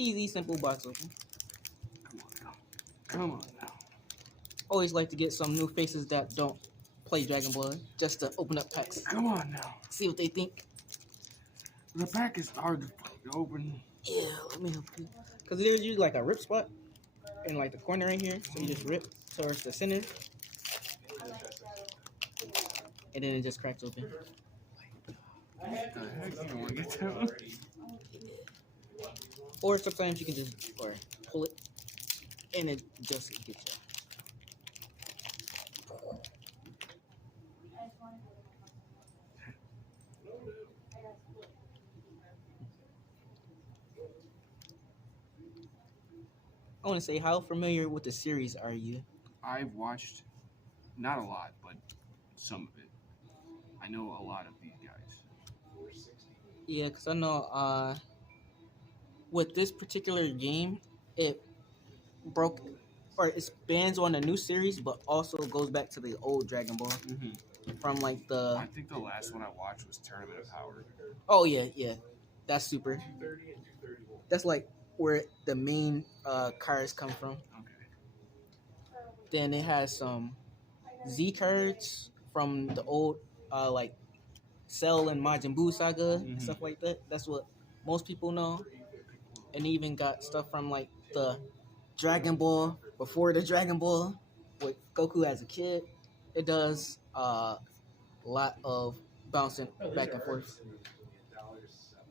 Easy, simple box open. Come on now. Come on now. Always like to get some new faces that don't play Dragon Ball just to open up packs. Come on now. See what they think. The pack is hard to open. Yeah, let me help you. Because there's usually like a rip spot in like the corner right here. So you just rip towards the center. And then it just cracks open. What the heck? You don't want to get that one? Or sometimes you can just pull it and it just gets you. I want to say, how familiar with the series are you? I've watched not a lot, but some of it. I know a lot of these guys. Yeah, because I know with this particular game, it broke or it spans on a new series, but also goes back to the old Dragon Ball from like the. I think the last one I watched was Tournament of Power. Oh yeah, that's super. That's like where the main cards come from. Okay. Then it has some Z cards from the old like Cell and Majin Buu saga and stuff like that. That's what most people know. And even got stuff from like the Dragon Ball before the Dragon Ball with Goku as a kid. It does a lot of bouncing back and forth.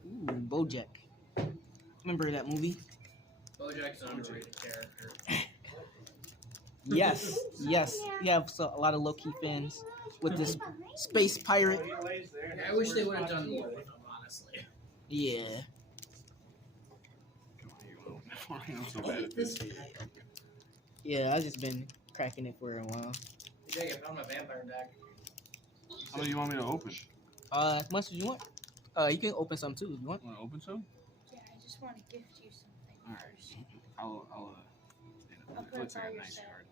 Ooh, BoJack. Remember that movie? BoJack's an underrated character. Yes. You have a lot of low-key fans with this space pirate. Yeah, I wish they would have done more with him, honestly. Yeah. I'm so bad at this. Yeah, I've just been cracking it for a while. Jake, I found my vampire deck. How many do you want me to open? As much as you want. You can open some too if you want. Want to open some? Yeah, I just want to gift you something. All right. First. I'll put looks it like by a your nice side. card.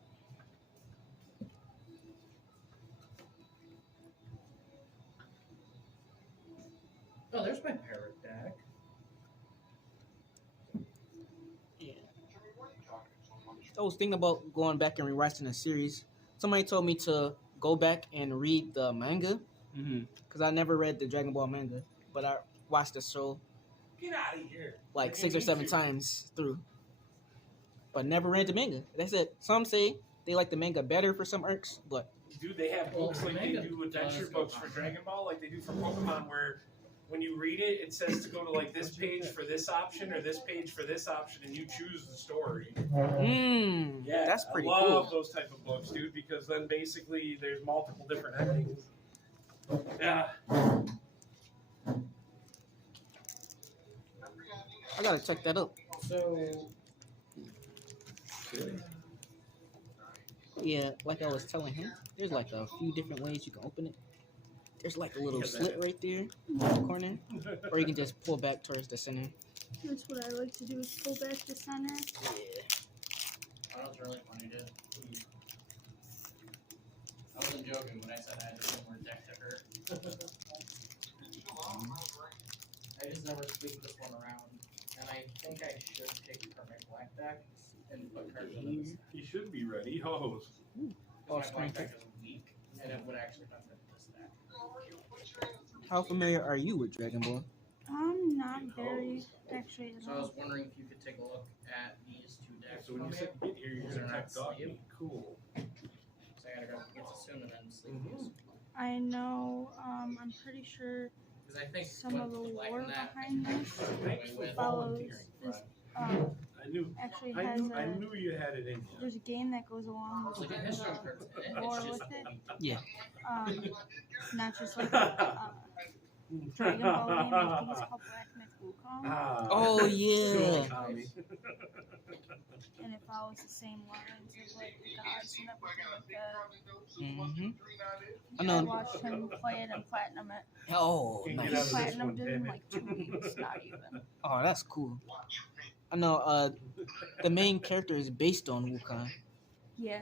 Oh, there's my parrot deck. Yeah. I was thinking about going back and rewatching the series. Somebody told me to go back and read the manga because I never read the Dragon Ball manga, but I watched the show Get out of here. like 6 or 7 times through, but never read the manga. That's it. Some say they like the manga better for some arcs, but Dude, they have books Well, like they manga do adventure does go books for on. Dragon Ball, like they do for Pokemon, where when you read it, it says to go to like this page for this option or this page for this option, and you choose the story. Yeah, that's pretty I love cool. those type of books, dude, because then basically there's multiple different endings. Yeah. I gotta check that out. So, Yeah, like I was telling him, there's like a few different ways you can open it. There's like a little slit right there in the corner, or you can just pull back towards the center. That's what I like to do is pull back the center. Yeah. that was really funny, dude. I wasn't joking when I said I had a similar deck to her. I just never split this one around. And I think I should take her my black deck and put cards in this. He should be ready. Oh. Oh, My screen black deck is weak, and it would actually benefit this deck. How familiar are you with Dragon Ball? Not very, actually, at So I was all. wondering if you could take a look at these two decks. So when you for me. said get here, you're These gonna are type not dog sleeve. meat. Cool. So I gotta go get to soon and then sleep these. I know, I'm pretty sure Because I think some with of the black lore and that, behind this Thanks for with follows volunteering, this, Brian. I knew. actually I has knew. I a, knew you had it in you. there's a game that goes along it's with like a the history cards in it. lore It's just with it. Yeah. Not just like Dragon Ball game, I think it's called Black Myth Wukong, Ah. Oh, yeah. Cool, Tommy. and it follows the same lines of like the gods and everything like that. I I know. watched him play it and platinum it. Oh, Can't get out nice. of this Platinum one, did in damn it. like 2 weeks, not even. Oh, that's cool. I know. The main character is based on Wukong. Yeah.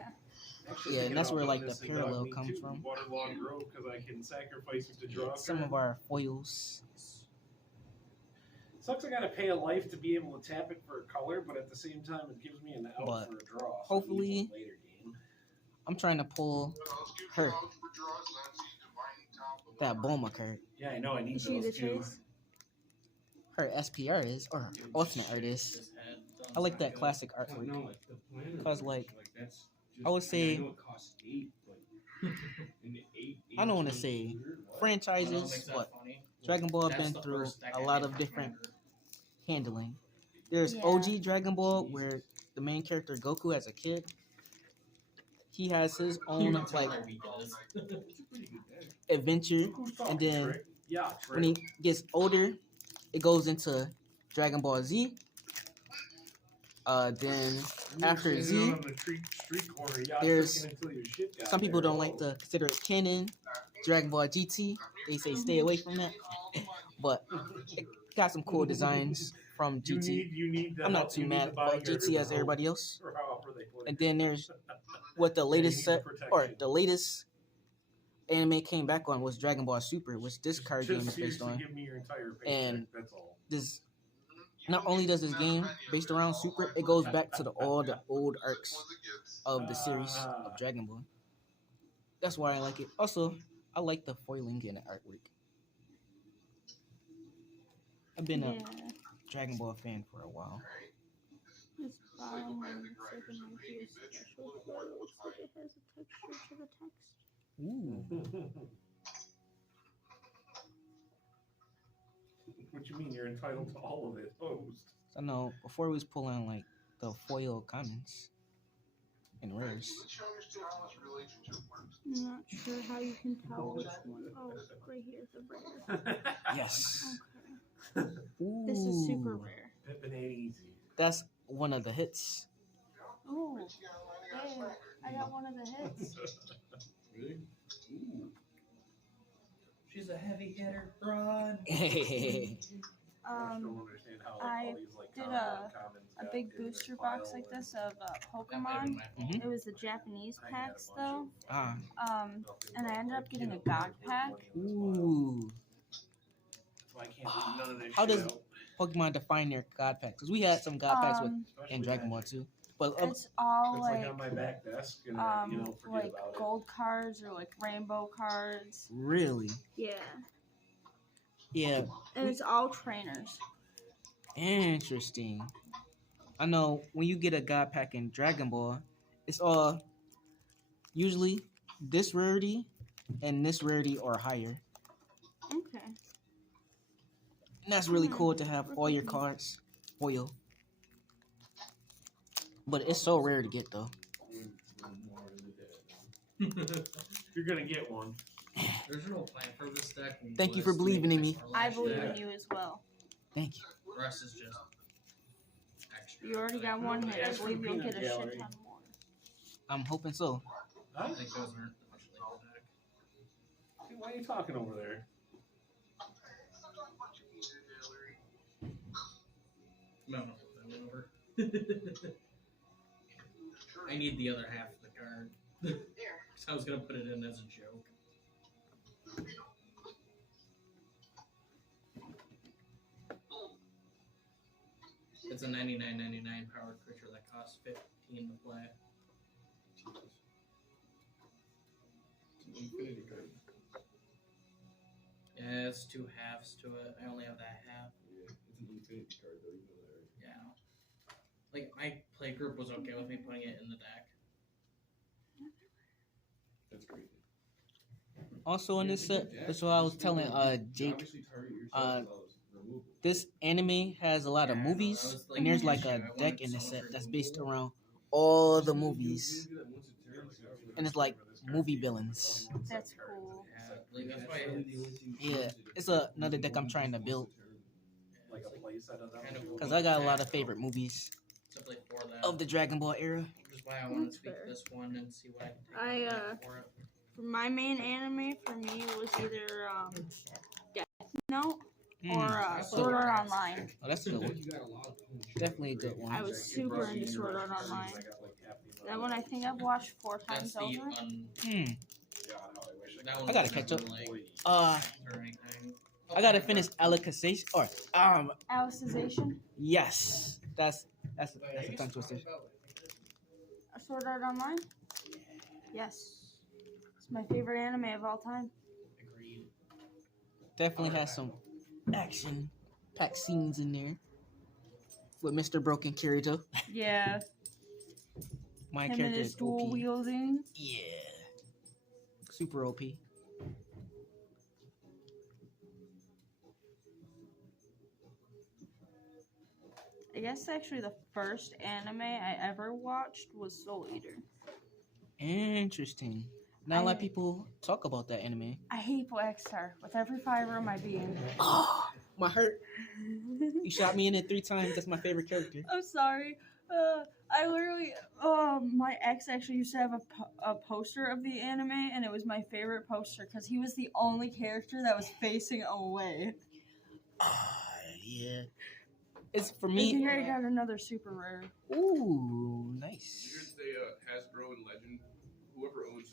Actually, Yeah, thinking and that's about where like doing the this in parallel dog meat, comes too. from. Waterlog Grove, because I can sacrifice it to draw a Some card. of our foils. Sucks I gotta pay a life to be able to tap it for a color, but at the same time it gives me an out But for a draw. So hopefully- I need one later game. I'm trying to pull her. That Bulma card. Yeah, I know. I need Is she the those too. chase? Her SP artist or her ultimate artist. His head done I like that good. classic Like, artwork. no, like the planner. Cause like that's just, I would say- know it costs 8, but and 8. I don't want to say You know what franchises, makes that but funny? Dragon Ball That's been the through first deck a I lot made of for different Commander. handling. There's Yeah. OG Dragon Ball where the main character Goku as a kid, he has his You own can tell like how weak it is. It's a pretty good deck. adventure. Who's talking, And then Trick? Yeah, When Trick. he gets older, it goes into Dragon Ball Z. Then after You're Z, on the street corner. Yeah, there's- tricking until your shit got some people there. don't like to consider it canon. Dragon Ball GT, they say stay away from that. But it got some cool designs from You GT. need the I'm not help- too you need mad the about bodyguard GT to as help, everybody else. or however they put it. And then there's what the latest need set protection. or the latest anime came back on was Dragon Ball Super, which this card game is based seriously on. Give me your entire paycheck, And that's all. This not only does this game based around Super, it goes back to all the old arcs of the series of Dragon Ball. That's why I like it. Also, I like the foiling and the artwork. I've been a Yeah. Dragon Ball fan for a while. This bottom one looks like it might be a special foil. It looks like it has a texture to the text. Ooh. What you mean? You're entitled to all of it. Host. I know before we was pulling like the foil commons and rares. I'm not sure how you can tell which one. Oh, right here, the rare. Yes. Okay. Ooh. This is super rare. Pippin ain't easy. That's one of the hits. Oh, hey, I got one of the hits. Really? Ooh. She's a heavy hitter, broad. I just don't understand how I all these, like, did commons a got big in their booster box file like and this of That might have been Pokemon. my fault. Mhm. It was the Japanese I had a packs bunch though. of Ah. nothing And I but, ended up like, getting a you know, God put pack. money in this file. Ooh. So I can't leave none of this How shit does out, Pokemon define their God packs? Because we had some God packs with especially in Dragon Ball Magic. too. But It's all It's like on my like back desk, and you know, forget like about gold cards or like rainbow cards. really, Yeah. yeah, And it's all trainers. interesting. I know when you get a God pack in Dragon Ball, it's all usually this rarity and this rarity or higher. Okay. And that's really cool to have all your cards foil. But it's so rare to get though. it. You're gonna get one. There's no plan for this deck. We Thank you for just believing made in me. it I last believe year. in you as well. Thank you. The rest is just extra. You already got one hit. I Ask for believe you'll peanut get a shit gallery. ton more. I'm hoping so. Huh? I think those aren't much like the deck. Hey, why are you talking over there? No, that went over. I need the other half of the card. Because I was going to put it in as a joke. It's a 99.99 powered creature that costs 15 to play. Infinity card. Yeah, it's two halves to it. I only have that half. Yeah, it's an infinity card though, you know that, right? Yeah. Like, my play group was okay with me putting it in the deck. That's crazy. Also in Yeah, this it's a set, deck. that's what I was Just telling figure out, Jake. obviously target yourself uh, as removal. This anime has a lot of Yeah, movies, I was and there's thinking like that a shit. I deck wanted in the so set much that's removal. based around all the Just do- movies, do that once a turn, like, and it's like movie villains. That's cool. Yeah, like, that's why That's really it's the only thing Yeah, changed it. it's another deck I'm trying to build Like a playset of them. Kind of because I got a lot of favorite movies simply for that. of the Dragon Ball era. Which is why I want to That's tweak fair. this one and see what I can take out of that for it. For my main anime, for me, it was either Death Note or Sword Art Online. Oh, that's a good one. You got a lot of cool shit. Definitely a good one. I was super into Sword Art Online. That one I think I've watched 4 That's times the over. Hmm. that one I gotta wasn't catch up. Like, Uh, or anything. I gotta finish Alicization or Alicization. yes. That's a tongue twister. A Sword Art Online. Yes, it's my favorite anime of all time. Agreed. Definitely has some action packed scenes in there with Mr. Broken Kirito. Yeah, My him and character his is dual OP. wielding. Yeah. Super OP. I guess actually the first anime I ever watched was Soul Eater. Interesting. Not a lot of people talk about that anime. I hate Black Star with every fiber of my being. Oh, my heart. You shot me in it 3 times. That's my favorite character. I'm sorry. I literally, my ex actually used to have a poster of the anime, and it was my favorite poster because he was the only character that was facing away. Yeah. It's for I me. think I got another super rare. Ooh, Did nice. you say Hasbro and Legend, whoever owns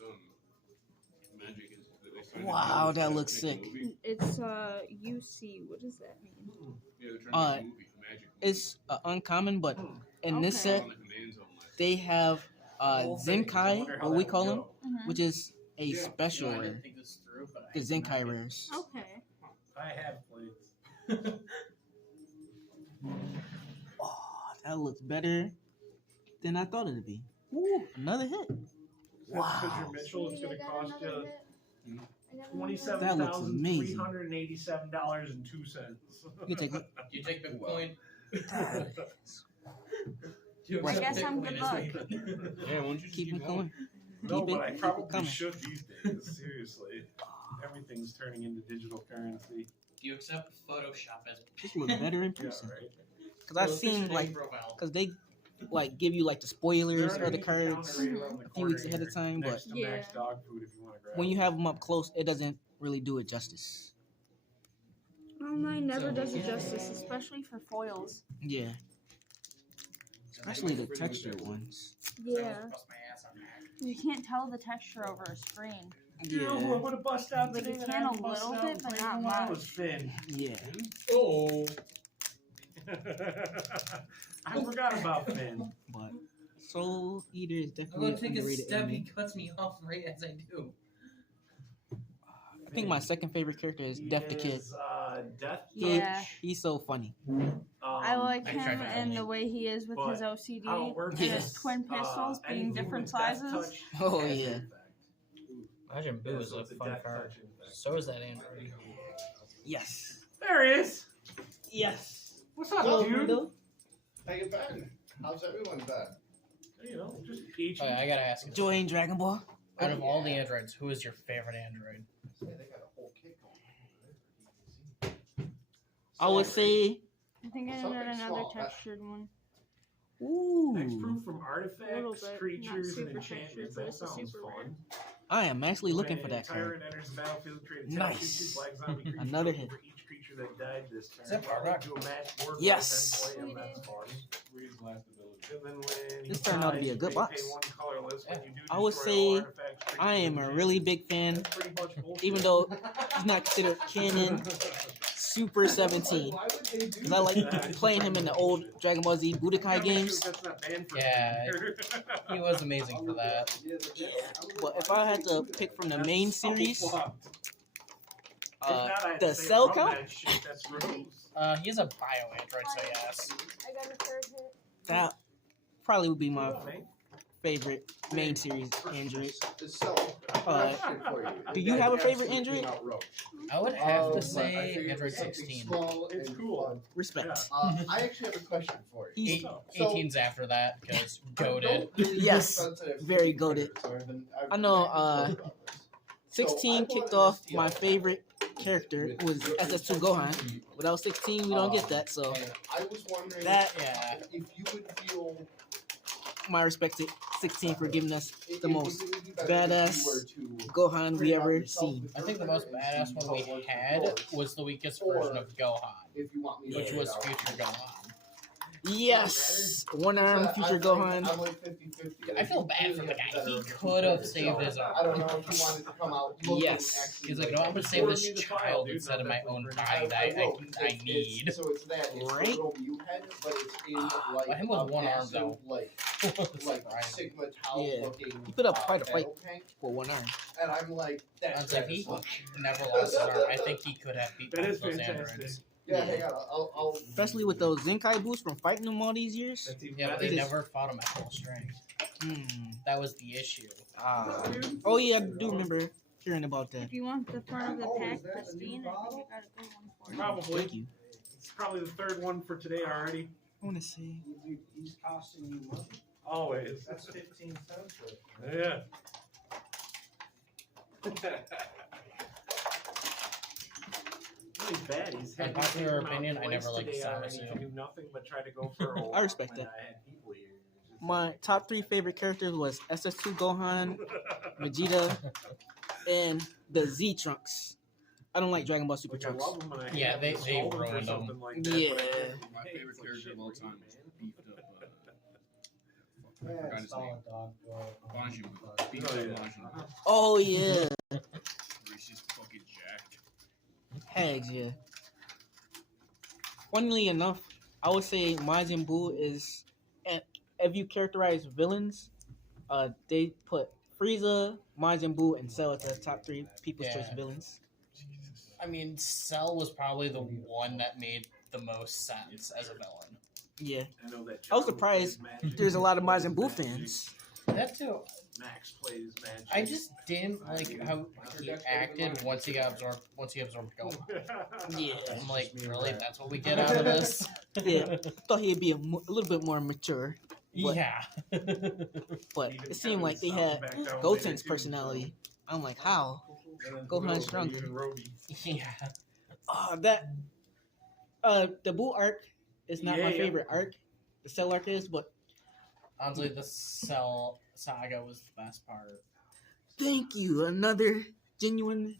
Magic is they signed Wow, a deal that to looks make a sick. movie? It's UC. What does that mean? Yeah, they're trying to make a movie, a Magic movie. It's uncommon, but in this Okay. set On the command zone list. they have Zenkai, what we call them, Mm-hmm. which is a Yeah. special I rare. didn't think this through, but The Zenkai rares. Okay. I have played. Oh, that looks better than I thought it'd be. Ooh, another hit. Wow. Mitchell, it's going to cost you That looks amazing. $27,387.02. You can take it. you take Bitcoin. Right. I guess I'm good luck. Yeah, why don't you just Keep them going? going. No, Keep it- but I keep it probably coming. should these days. Seriously, everything's turning into digital currency. Do you accept Photoshop as This looks better in Yeah, person. right. Cause I've seen like, cause they like give you like the spoilers or the cards a few weeks ahead of time, but Next to Max dog food, if you want to grab when you it. have them up close, it doesn't really do it justice. Online never does it justice, especially for foils. Yeah. Especially the textured ones. Yeah. You can't tell the texture over a screen. Dude, I Yeah. would have bust out Like, today. you that I can a haven't busted little out bit, in but quite a not while much. is Finn. Yeah. Oh. I forgot about Finn. But Soul Eater is I'm definitely gonna an take a underrated step. He anime. cuts me off right as I do. I think my second favorite character is He Death the Kid. is, Death Yeah. He's so funny. I like I him tried to and the help way he is with But his OCD how it works and Yes. his twin pistols being anything different with Death sizes. Touch Oh, has yeah. impact. Imagine Boo Yeah, is so a it's a fun Death card. Touch impact. So is that Android. Yes. There he is. Yes. What's up, Hello, dude? How you been? How's everyone been? You know, just peachy. Oh, yeah, I gotta ask you. Join Dragon Ball. Out of all the androids, who is your favorite android? Say they got a whole kick on. I would say, I think I Something got another small, textured one. Next ooh, proof from A little artifacts, bit, not creatures, and super enchantments. textured, but That it's a sounds super fun. I am actually looking for When a that card. tyrant enters the battlefield, create a tap Nice. creature, black zombie creature Another for hit. each creature that died this turn. Is that While Bardock? they do a match board, Yes. then play him, that's fun. And then when This he turned out to be dies, a you good may box. pay one colorless. When you do I would destroy all say artifacts, I am a creatures, really big fan, that's pretty much bullshit. even though he's not considered canon. Super 17. Why would they do Because I like playing him in the old Dragon Ball Z Budokai games. That's not banned for Yeah, he was amazing for that. But if I had to pick from the main series, If not, I'd the say cell rub count, that shit, that's gross. He's a bio android, so yes. I got a third hit. that probably would be my favorite main series android. So, Uh, do you have a favorite android? I would have I to say figured Android something 16. small It's and cool. fun. Respect. I actually have a question for you. He's Eight, So- 18's after that, because I goaded. don't really Yes, use sensitive very to goated. critters, so I've I know, been about this. 16 So, I kicked wanted off to steal my favorite character was SS2 Gohan. Without 16, we don't get that. So And I was wondering that Yeah. if you would feel my respect to 16 for giving us if the most it would be better if you were to Gohan we print out ever yourself seen. the I think the most character and badass see one how we it works with had yours, was the weakest version of Gohan, if you want me to which print was it out. Future Gohan. Yes, one arm future Gohan. I'm like 50-50. I feel bad for the guy. He could have saved his own. I don't know if he wanted to come out. looking Yes. actually He's like, like no, I'm gonna that. save Forward this me the file, child dude, instead of my not own that body will. I It's- need. So it's that. It's Right? little mute head, but it's in like But him with a one arm, massive, though. like Surprising. Sigma Tau Yeah. looking. He put up quite a fight. battle tank, For one arm. and I'm like, that's Honestly, if rad as he fuck. never lost his arm, I think he could have beat That is both those fantastic. androids. Yeah, hang on. I'll Especially with those Zenkai boosts from fighting them all these years. That's even Yeah, but better. they It is- never fought him at full strength. That was the issue. Oh yeah, I do remember hearing about that. If you want the front of the Oh, pack, is that a Christine, new I think bottle? I got a good one for you. Probably. Thank you. It's probably the third one for today already. I want to see. He's costing you money. Always. That's 15 cents worth. Yeah. Really bad. He's had Unpopular these opinion, I never liked today already Samus. to do nothing but try to go for a walk I respect when that. I had people here. It's just My top 3 favorite characters was SS2 Gohan, Vegeta, and the Z Trunks. I don't like Dragon Ball Super Like, I Trunks. love them and I Yeah, have they- them they sold or ruined something them. like that, Yeah. but I can't- My hey, favorite it's like, character shit, of all what do you time mean, is man? beefed up. I Yeah, forgot his solid name. dog. Majin. Beefed Oh, up yeah. Majin. Oh yeah, He's just fucking jacked. heads yeah. Funnily enough, I would say Majin Buu is, and if you characterize villains, they put Frieza, Majin Buu, and Cell as the top 3 people's choice Yeah. villains. I mean, Cell was probably the one that made the most sense as a villain. Yeah, I know that I was John surprised plays Magic, there's a lot of plays Majin Buu Magic, fans. That too. Max plays Magic. I just didn't like how he acted once he absorbed Gohan. Yeah, I'm like, really? That's what we get out of this? Yeah. Thought he'd be a little bit more mature, What? Yeah. but Even it seemed Kevin like they stopped had back down later, Goten's too, personality. I'm like, how? so- And then Gohan's Roby, stronger. even Roby. Yeah. Oh, that. The Buu arc is not my Yeah. favorite arc. The Cell arc is, but Honestly, the Cell saga was the best part. thank you, another genuine,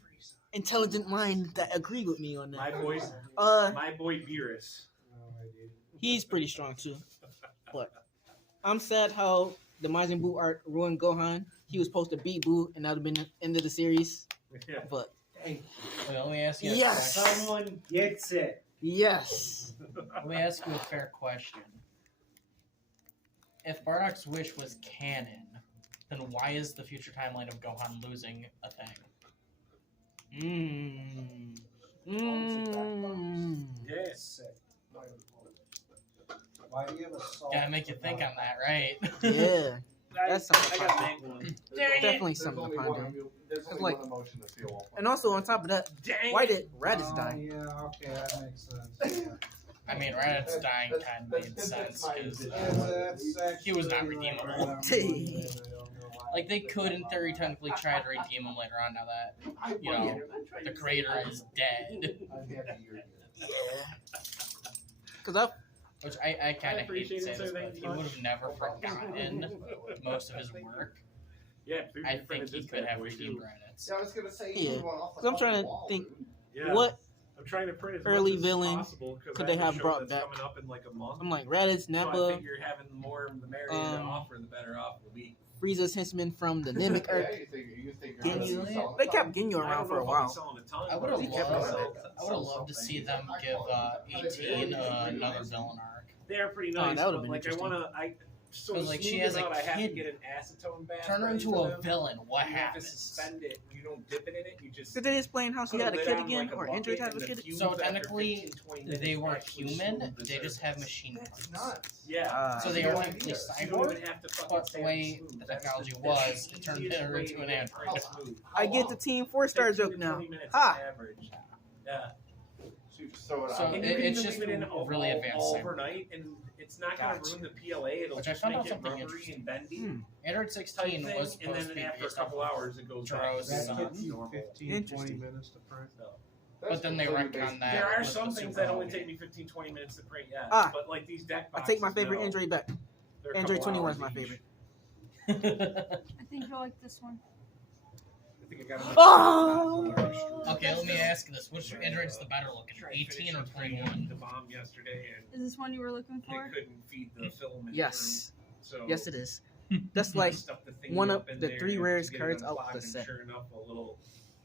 intelligent mind that agreed with me on My that. boy, Uh, my boy Beerus. he's pretty strong too. But I'm sad how the Majin Buu arc ruined Gohan. He was supposed to beat Buu, and that would have been the end of the series. Yeah. But Wait, let me ask you Yes. a question. Someone gets it. yes, Let me ask you a fair question. If Bardock's wish was canon, then why is the future timeline of Gohan losing a thing? Yes. Sick. Why do you have a salt? Gotta make you think on that, right? Yeah, that's I something. got to Mank ponder. one. Definitely something to ponder. There's Cause, only like- one emotion to feel off. And also on top of that, Dang. why did Raditz Oh, die? yeah, okay, that makes sense. Yeah. I mean, Raditz dying kind of made That's sense my because opinion. he was not redeemable. Like they could, in theory, technically try to redeem him later on. Now that you know the creator is dead, Yeah, because which I kind of hate to appreciate say it, this, so but thank he you would much. have never forgotten most of his work. Yeah, I think he could have redeemed Raditz. Yeah, I was gonna say. Yeah. you went off Because I'm trying to wall, think, dude. Yeah. what I'm trying to print as early much as villain possible because could I they have a show brought that's back? coming up in like a month. I'm like Raditz, So I Nappa, figure having more the merrier to offer, the better off we'll be. Frieza's henchman from the Namek arc. Yeah, you think Ginyu. They kept Ginyu I around don't for know a if I'll be while. selling a ton, I would but have I'll kept loved. sell- I would have loved to see them give 18 another villain arc. They're pretty Oh, nice. that would've but been like I interesting. want to, so Because, like, she smooth has it a out, I have to kid. get an acetone bath. Turn her ready into for a them. villain. What You have to happens? suspend it. You don't dip it in it. You just. Did they explain how she put a had a lid kid on, again, like, a or bucket, Android had a and the kid? fumes So after technically, 15, 20 They minutes weren't actually human. smooth the They just surface. have machine That's parts. nuts. Yeah. So they no are idea. technically You don't cyborg. even have to fucking but the stand way smooth. the That's technology the was, it turned easiest her way into to an get android. print smooth. I get the Team 4-star 15 joke to now. 20 minutes Ha! on average. Yeah. So, So And it- you can it's even just leave it in really advanced cyber. overnight, and it's not going to Gotcha. ruin the PLA. It'll Which I just found make out it something rubbery interesting. and bendy. Hmm. Android Type 16 thing, was and supposed to then be after a based couple off hours, it goes Jero's back to son. That gets you normal. 15, 20 Interesting. minutes to print. So, But then they retcon that. there are with some the things Super that only Bowl. take me 15, 20 minutes to print, yeah. Ah. But like these deck I boxes, take my favorite no. Android back. They're a Android couple 21 is my hours favorite. each. I think you'll like this one. think I got enough. Oh! Okay, let me ask you this: which Android's the better looking, Tried 18 or finishing 21? the bomb yesterday, and Is this one you were looking it for? couldn't feed the filament. Yes. Through, so Yes, it is. That's I like stuffed the thing one up of in the there 3 to rarest get it cards out unplugged, the and set. Sure enough, a little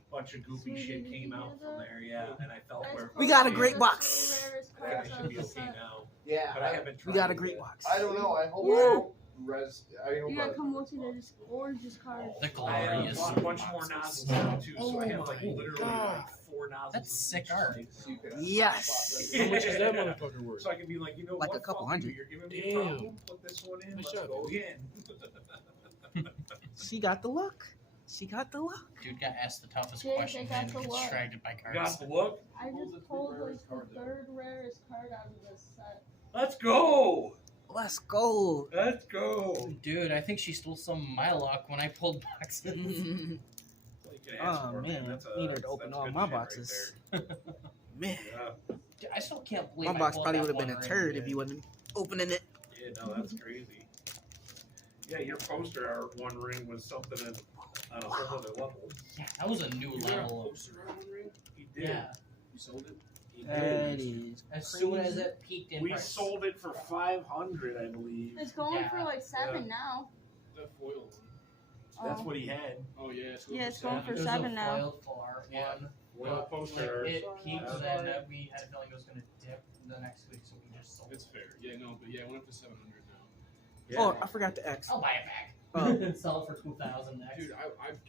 bunch of goofy Sweetie, shit did came you out hear from that? there. Yeah, and I felt where We got a yeah, great box. I think I should be okay now. Yeah, But I haven't tried. We got a it great yet. box. I don't know. I hope Yeah. I don't I hope You gotta I- come look at this gorgeous card. The I have glorious. bought a bunch more nozzles now too, so I Oh have like my literally God. like 4 nozzles. That's of sick each art. type. So you can- Yes. How much is that motherfucker worth? So I can be like, you know Like what? a couple Fuck hundred. You. You're giving me a Damn. problem. Put this one in. Nice Let's job, go dude. again. She got the look. She got the look. Dude got asked the toughest Jake, question I got and the gets what? distracted by Got cards. the look. I just pulled like the 3rd rarest card out of this set. Let's go. Let's go. Let's go. Dude, I think she stole some of my luck when I pulled boxes. Well, you can ask Oh for it, man, That's need her to that's open all good my shit right boxes. there. Man, Yeah. Dude, I still can't believe my I box pulled probably that would have been a one ring. turd if you wasn't opening it. Yeah, no, that's crazy. Yeah, your poster art one ring was something on a whole other level. Yeah, that was a new You got a level. poster on the ring? He did. Yeah, You sold it? He That did. is as soon as crazy. it peaked in We price. sold it for 500, I believe. It's going Yeah. for like 7 Yeah. now. The foil one. That's Oh. what he had. Oh yeah, Yeah, it's going It for was 7 a now. foil full art Yeah. one. Well, poster art. It peaked Yeah. and then we had a feeling it was going to dip the next week, so we just sold It's it. fair. Yeah, no, but yeah, it went up to 700 now. Yeah. Oh, I forgot to X. I'll buy it back. Oh. And sell it for 2,000 next. Dude,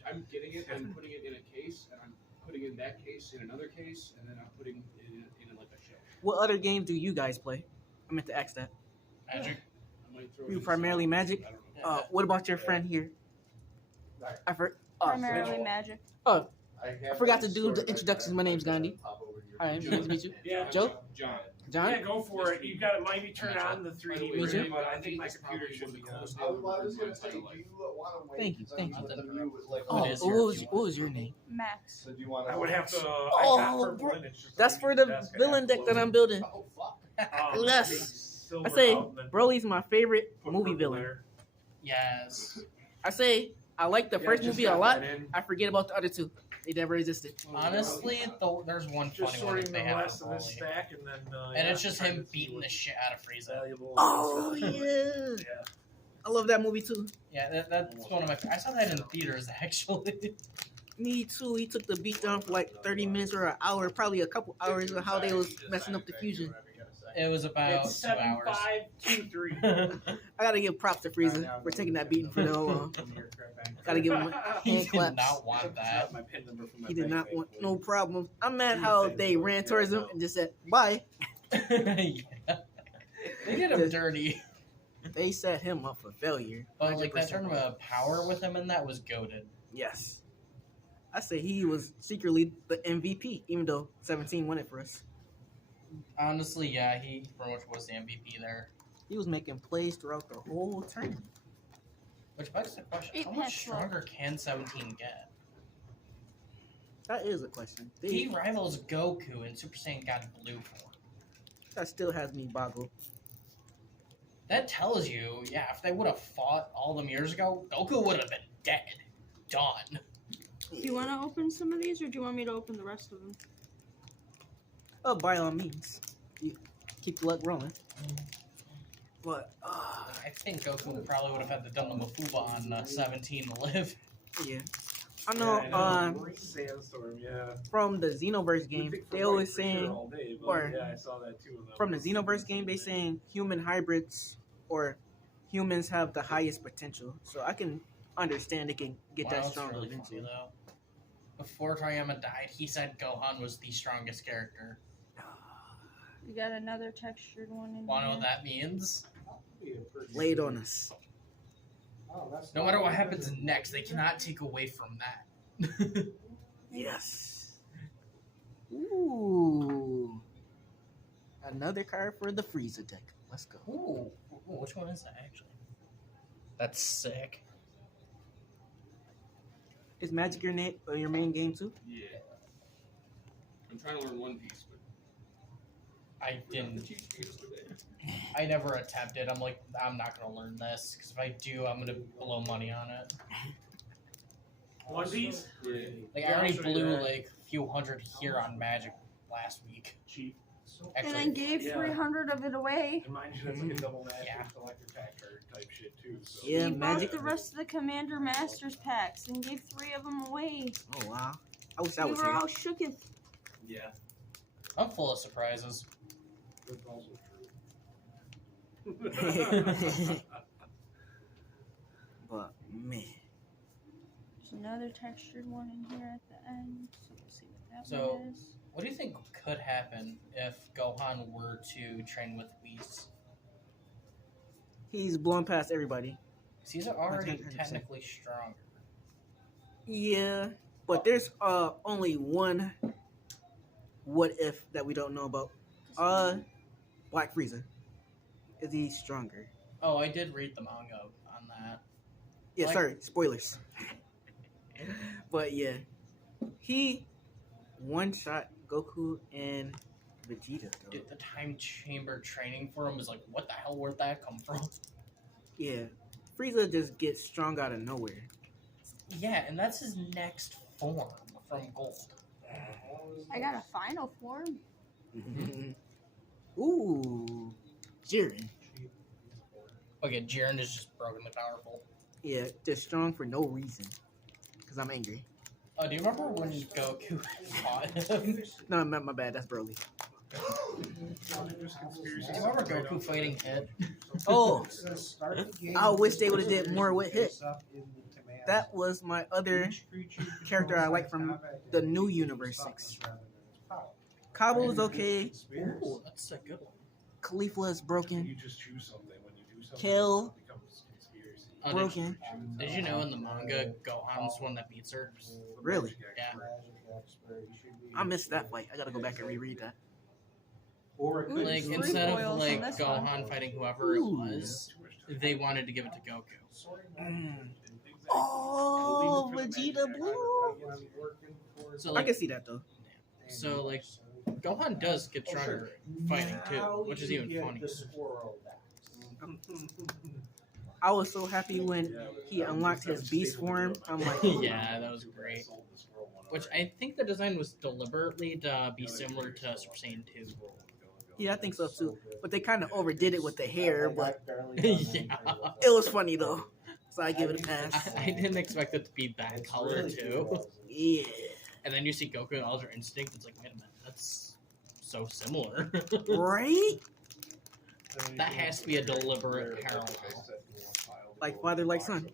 I'm getting it. I'm putting it in a case, and I'm putting in that case in another case, and then I'm putting it in like a shelf. What other games do you guys play? I meant to ask that. Magic. I might throw it You in primarily some- Magic? I don't know. What about your friend here? I Primarily magic. I forgot to have do stored the right introduction. there. My name's Gandhi. Pop over here. Hi, nice to meet you. Yeah. Joe? John. John? Yeah, go for it. You got to maybe turn on the 3D Me too. version, but I think my It's computer probably should one be of the on. coolest I was gonna things say, I've do ever you want to wait? Thank you, Because thank I'm you. with you, like, Oh, is what was your name? Max. So do you want to? I would have to. I Oh, got purple bro. in, it's just That's for the underneath desk. I villain have deck to that load I'm it. building. Oh fuck! Yes. silver I say, out and then Broly's my favorite put movie purple villain. there. Yes. I say, I like the Yeah, first just movie a got lot. that in. I forget about the other 2. They never existed. Honestly, there's one Just funny one sorting that the they have rest for of this Broly. stack and then. And yeah, it's just trying him to see beating the what's shit out of Frieza. valuable. Oh, and stuff. yeah. Yeah. I love that movie too. Yeah, that's one of my. I saw that in theaters actually. Me too. He took the beat down for like 30 minutes or an hour, probably a couple hours of how they was messing up the fusion. It was about It's 2 hours. 7523. I gotta give props to Frieza for taking that beating for the whole long. Gotta give him a He hand did claps. not want that. My pin number from my He did not bank want phone. no problem. I'm mad how they ran towards him and just said bye. Yeah. They did him dirty. They set him up for failure. But like that 100%. tournament of power with him in that was goaded. Yes. I say he was secretly the MVP, even though 17 won it for us. Honestly, yeah, he pretty much was the MVP there. He was making plays throughout the whole tournament. Which begs the question: Eight how much packs stronger can 17 get? That is a question. He rivals Goku in Super Saiyan God Blue form. That still has me boggled. That tells you, yeah, if they would have fought all them years ago, Goku would have been dead, done. Do you want to open some of these, or do you want me to open the rest of them? Oh, by all means. You keep the luck rolling. But, I think Goku probably would have had to done the Mafuba on 17 to live. yeah. I know, Sandstorm, yeah. from the Xenoverse game, they always saying, or yeah, I saw that too. from the Xenoverse game, they saying human hybrids or humans have the highest potential. So I can understand they can get Wow, that that's strong really eventually. funny, though. Before Toriyama died, he said Gohan was the strongest character. You got another textured one in Wanna know here. what that means? Lay it on us. No matter what happens next, they cannot take away from that. Yes. Ooh. Another card for the Frieza deck. Let's go. Ooh, which one is that actually? That's sick. Is Magic your main game too? Yeah. I'm trying to learn One Piece, but I didn't didn't. teach me yesterday. I never attempted. I'm like, I'm not gonna learn this because if I do, I'm gonna blow money on it. One Piece? Like I already blew like a few hundred here on Magic last week. Cheap. And Actually, I gave Yeah. 300 of it away. And mind you, that's like a double master Yeah. collector pack card type shit too. So. Yeah, He bought Magic. the rest of the Commander Masters packs and gave 3 of them away. Oh wow. I wish I We was were here. all shooketh. Yeah. I'm full of surprises. That's also true. But man, There's another textured one in here at the end, so we'll see what that So- one is. What do you think could happen if Gohan were to train with Whis? he's blown past everybody. 'Cause he's already 100%. technically stronger. Yeah, but there's only one what if that we don't know about. Black Frieza. Is he stronger? Oh, I did read the manga on that. Yeah, Like- sorry, spoilers. But yeah, he one shot Goku and Vegeta. Though. Dude, the time chamber training for him is like, what the hell? Where'd that come from? Yeah, Frieza just gets strong out of nowhere. Yeah, and that's his next form from Gold. I got a final form. Ooh, Jiren. Okay, Jiren is just brokenly powerful. Yeah, just strong for no reason. Cause I'm angry. Oh, do you remember when Goku fought him? No, my bad. That's Broly. Do you remember Goku fighting Hit? Oh, Start the game. I wish they would've did more with Hit. That was my other character I like from the new Universe 6. Cabo was okay. Ooh, that's a good one. Khalifa is broken. You just choose something when you do something. Kill. It becomes conspiracy. Oh, Broken. Did you know in the manga, Gohan's the one that beats her? Really? Yeah. I missed that fight. I gotta go back and reread that. Or it could Like, be instead of foils like in this one. Gohan fighting whoever it was, they wanted to give it to Goku. Mm. Oh, Vegeta Blue. So I like, can see that though. so like, Gohan does get stronger fighting too, which is even funny. I was so happy when he unlocked his beast form. I'm like, Yeah, that was great. Which I think the design was deliberately to be similar to Super Saiyan 2. yeah, I think so too. But they kind of overdid it with the hair, but Yeah. it was funny though. So I give it a pass. I didn't expect it to be that color too. Yeah. And then you see Goku and Ultra Instinct, it's like, wait a minute, that's so similar. Right? That has to be a deliberate parallel. Like father, like son.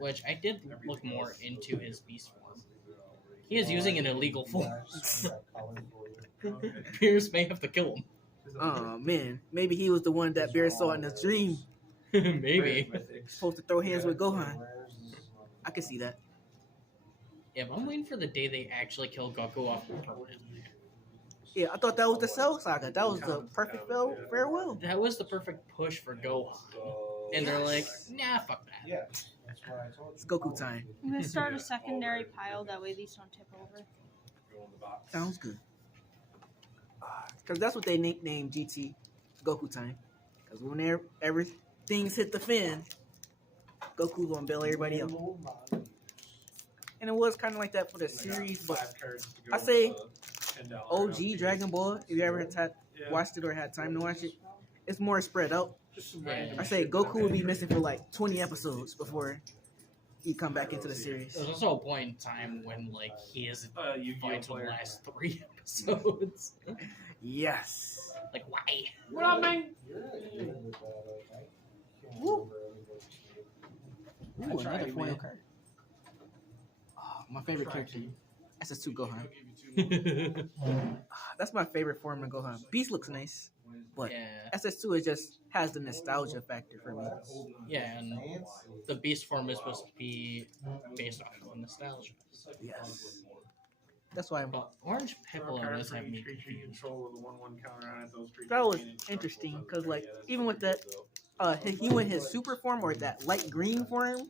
Which I did look more into his beast form. He is using an illegal form. Pierce may have to kill him. Oh man, maybe he was the one that Bear saw in his dream. Maybe. Supposed to throw hands with Gohan. I can see that. Yeah, but I'm waiting for the day they actually kill Goku off permanently. Yeah, I thought that was the Cell Saga. That was the perfect farewell. That was the perfect push for Gohan. And they're like, nah, fuck that. Yeah, that's what I told It's you. Goku time. I'm gonna start a secondary pile, that way these don't tip over. Sounds good. Because that's what they nicknamed GT Goku time. Because whenever things hit the fan, Goku gonna bail everybody out. And it was kind of like that for the series, but I say OG Dragon Ball, if you ever had watched it or had time to watch it, it's more spread out. Yeah. I say Goku would be missing for like 20 episodes before he come back into the series. There's also a point in time when, like, he isn't Yu-Gi-Oh fighting for the player. last 3 episodes. Yes. Like, why? What up, man? Woo. I Ooh, tried, another foil man. card. Oh, my favorite character. SS2 Gohan. That's my favorite form of Gohan. Beast looks nice, but Yeah, SS2 it just has the nostalgia factor for me. yeah, and the beast form is supposed to be based off of nostalgia. Yes. That's why I'm. But Orange Piccolo does have me Creature you confused. control with a 1/1 counter on it. Those creatures That was gain indestructible interesting weapons. because, like, Yeah, that's even with that, he went his super form or that light green form.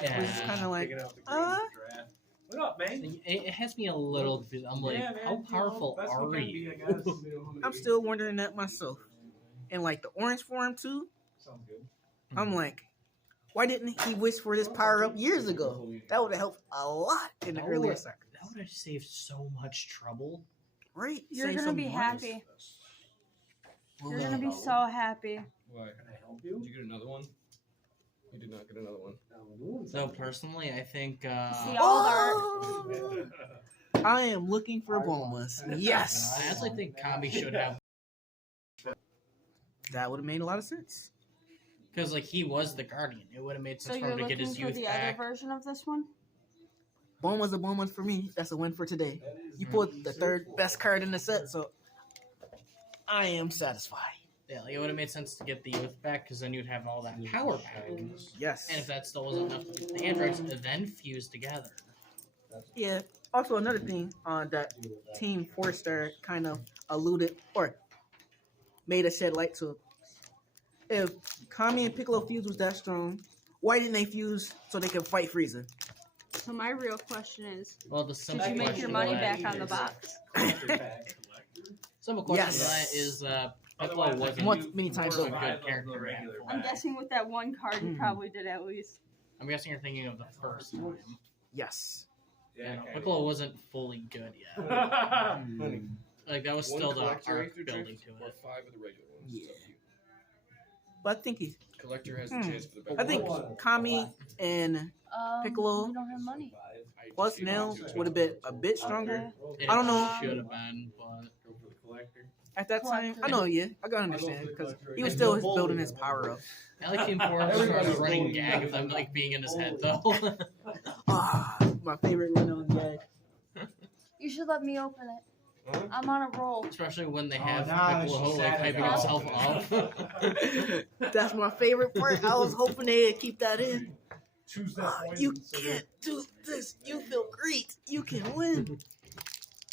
Yeah. Which is kind of like, Taking out the green draft. What up, man? It has me a little confused. I'm like, Yeah, man, how powerful that's what are can you? be, I guess. I'm still wondering that myself. And like the orange form too, Sounds good. I'm like, Why didn't he wish for this power up years ago? That would have helped a lot in the That earlier would- sagas. That would have saved so much trouble. Right? You're Save gonna some be money. happy. Well, You're gonna be so happy. Why? Can I help you? Did you get another one? You did not get another one. I'm doing So personally, I think See Oh! all the art. I am looking for bombas. Yes. I actually think Kami should have, That would have made a lot of sense. because like he was the guardian. It would have made So sense for you're him to get looking his for youth the back. other version of this one? Bombas are bombas for me. That's a win for today. You pulled the third best card in the set, so I am satisfied. Yeah, like it would have made sense to get the youth back, because then you'd have all that power back. Yes. And if that still wasn't enough to get the androids, then fuse together. Yeah. Also, another thing that Team 4-Star kind of alluded or made a shed light to. If Kami and Piccolo fuse was that strong, why didn't they fuse so they could fight Frieza? So my real question is, Well, the did simple you make question your money to that- back on the box? Simple question Yes. to that is Piccolo Otherwise, I wasn't can Once- do many times four or over. five Good of character the to regular have. I'm pack. guessing with that one card, you Hmm. probably did at least. I'm guessing you're thinking of the first time. Yes. Yeah, okay. Piccolo wasn't fully good yet. Like that was One still the collector arc Aether building Drift to or it. 5 of the regular ones. Yeah. It's up to you. But I think he. Collector has the Hmm. chance for the I think Kami and Piccolo You don't have money. plus Nails would have been a bit stronger. Okay. It I don't know. Should have been, but Go for the collector. At that time, I know, yeah, I gotta understand because he was And still the building bully. his power up. I like Team 4 Everybody's running bullying gag you. of them like being in his head though. Ah, my favorite run-on gag. You should let me open it. Huh? I'm on a roll. Especially when they Oh, have now Piccolo she's like sad hyping about himself up. That's my favorite part. I was hoping they'd keep that in. Choose that Ah, poison. you so can't do this. You feel great. You can win.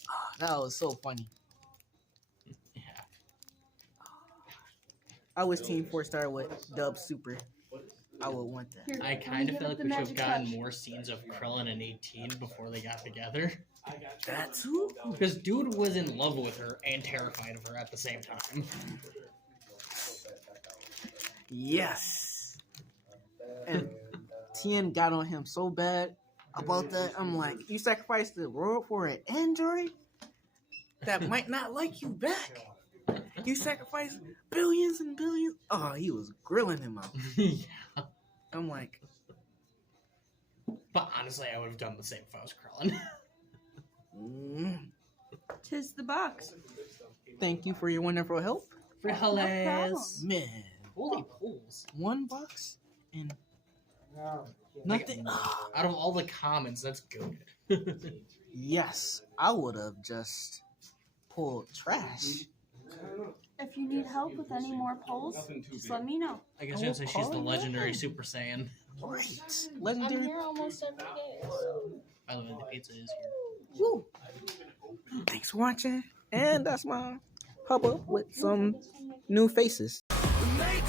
Ah, that was so funny. Yeah. I was Team 4-Star with Dub Super. I would want that. Here, I let me kind of give feel it like the we should have magic gotten touch. more scenes of Krillin and 18 before they got together. That too? Because dude was in love with her and terrified of her at the same time. Yes. And Tien got on him so bad about that. I'm like, you sacrificed the world for an android that might not like you back. You sacrificed billions and billions. Oh, he was grilling him out. Yeah. I'm like, But honestly, I would have done the same if I was Krillin. Tis the box. thank you for your wonderful help. problem. Man, Holy pools. one box and No, nothing. Out of all the comments, that's good. Yes, I would have just pulled trash. If you need help with any more polls, Nothing too just big. let me know. I guess you'd say she's the call legendary it. Super Saiyan. Great. I'm Legendary. here almost every day. So. By the way, the pizza is here. Woo. Thanks for watching. And that's my hubba with some new faces. Make